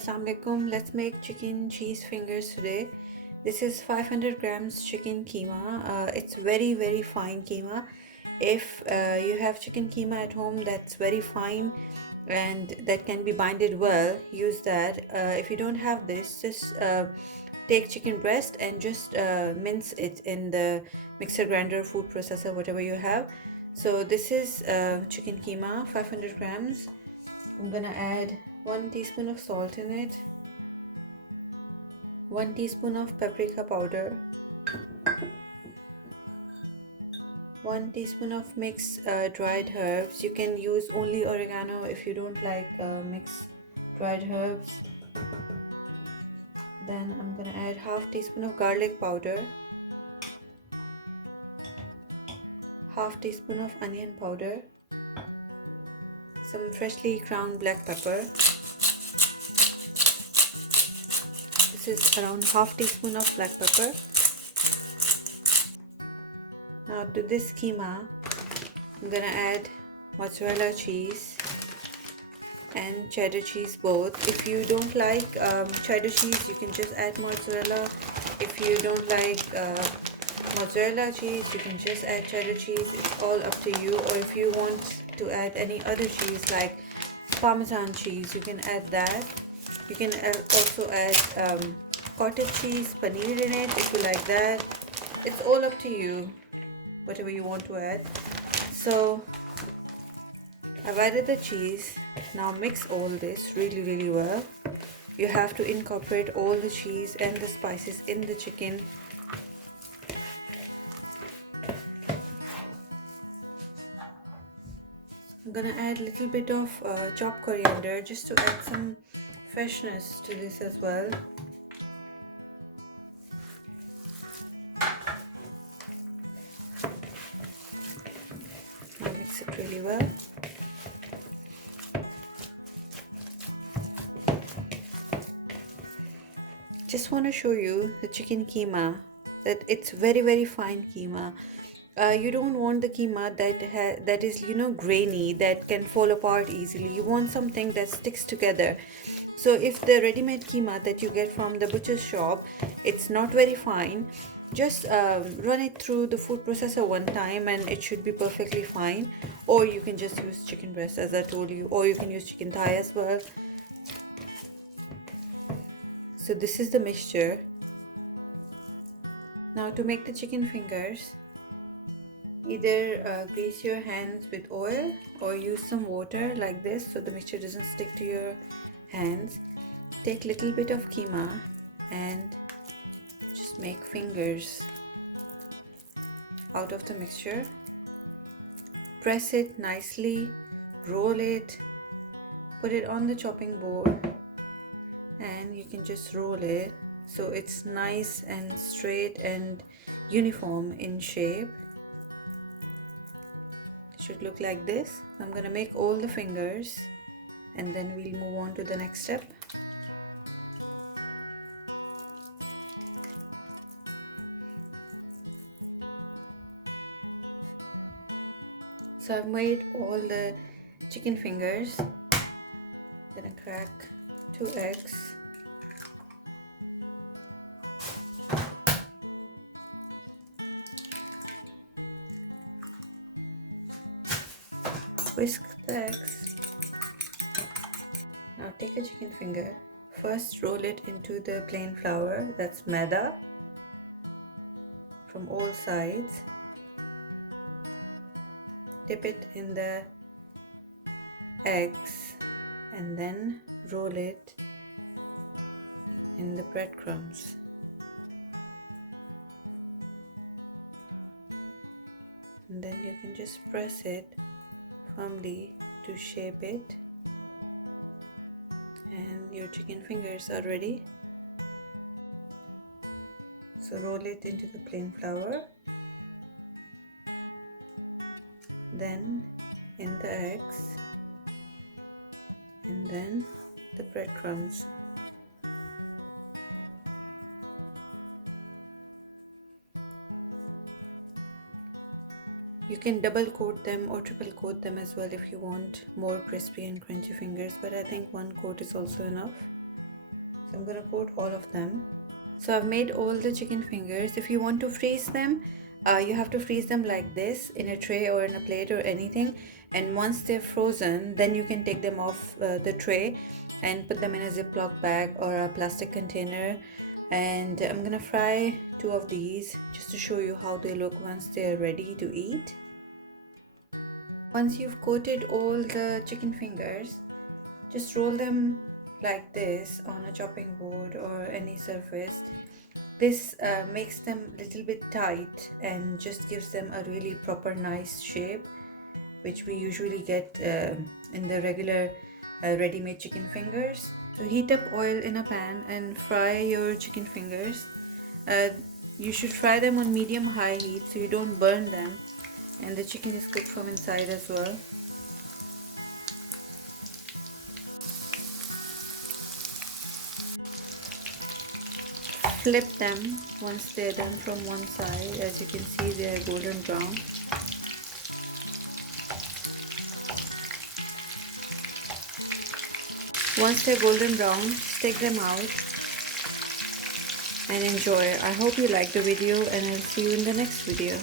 Assalamu alaikum. Let's make chicken cheese fingers today. This is 500 grams chicken keema. It's very fine keema. If you have chicken keema at home that's very fine and that can be binded well, use that. If you don't have this, just take chicken breast and just mince it in the mixer grinder, food processor, whatever you have. So this is chicken keema, 500 grams. I'm gonna add 1 teaspoon of salt in it, 1 teaspoon of paprika powder, 1 teaspoon of mixed dried herbs. You can use only oregano if you don't like mixed dried herbs. Then I'm gonna add half teaspoon of garlic powder, half teaspoon of onion powder, some freshly ground black pepper. This is around half teaspoon of black pepper. Now to this keema, I'm gonna add mozzarella cheese and cheddar cheese both. If you don't like cheddar cheese, you can just add mozzarella. If you don't like mozzarella cheese, you can just add cheddar cheese. It's all up to you. Or if you want to add any other cheese like Parmesan cheese, you can add that. You can also add cottage cheese, paneer in it if you like that. It's all up to you, whatever you want to add. So I've added the cheese. Now mix all this really well. You have to incorporate all the cheese and the spices in the chicken. I'm gonna add a little bit of chopped coriander just to add some freshness to this as well. Now mix it really well. Just want to show you the chicken keema, that it's very fine keema. You don't want the keema that is grainy, that can fall apart easily. You want something that sticks together. So if the ready-made keema that you get from the butcher's shop, it's not very fine, just run it through the food processor one time and it should be perfectly fine. Or you can just use chicken breast as I told you, or you can use chicken thigh as well. So this is the mixture. Now to make the chicken fingers, either grease your hands with oil or use some water like this so the mixture doesn't stick to your hands. Take little bit of keema and just make fingers out of the mixture. Press it nicely, roll it, put it on the chopping board, and you can just roll it so it's nice and straight and uniform in shape. It should look like this. I'm gonna make all the fingers and then we'll move on to the next step. So I've made all the chicken fingers. Gonna crack 2 eggs. Whisk the eggs. Now take a chicken finger. First roll it into the plain flour, that's maida, from all sides. Dip it in the eggs and then roll it in the breadcrumbs. And then you can just press it firmly to shape it, and your chicken fingers are ready. So roll it into the plain flour, then in the eggs, and then the breadcrumbs. You can double coat them or triple coat them as well if you want more crispy and crunchy fingers, but I think one coat is also enough. So I'm gonna coat all of them. So I've made all the chicken fingers. If you want to freeze them, you have to freeze them like this in a tray or in a plate or anything. And once they're frozen, then you can take them off the tray and put them in a Ziploc bag or a plastic container. And I'm gonna fry 2 of these just to show you how they look once they're ready to eat. Once you've coated all the chicken fingers, just roll them like this on a chopping board or any surface. This makes them a little bit tight and just gives them a really proper nice shape, which we usually get in the regular ready-made chicken fingers. So heat up oil in a pan and fry your chicken fingers. You should fry them on medium-high heat so you don't burn them, and the chicken is cooked from inside as well. Flip them once they're done from one side. As you can see, they are golden brown. Once they're golden brown, take them out and enjoy. I hope you liked the video, and I'll see you in the next video.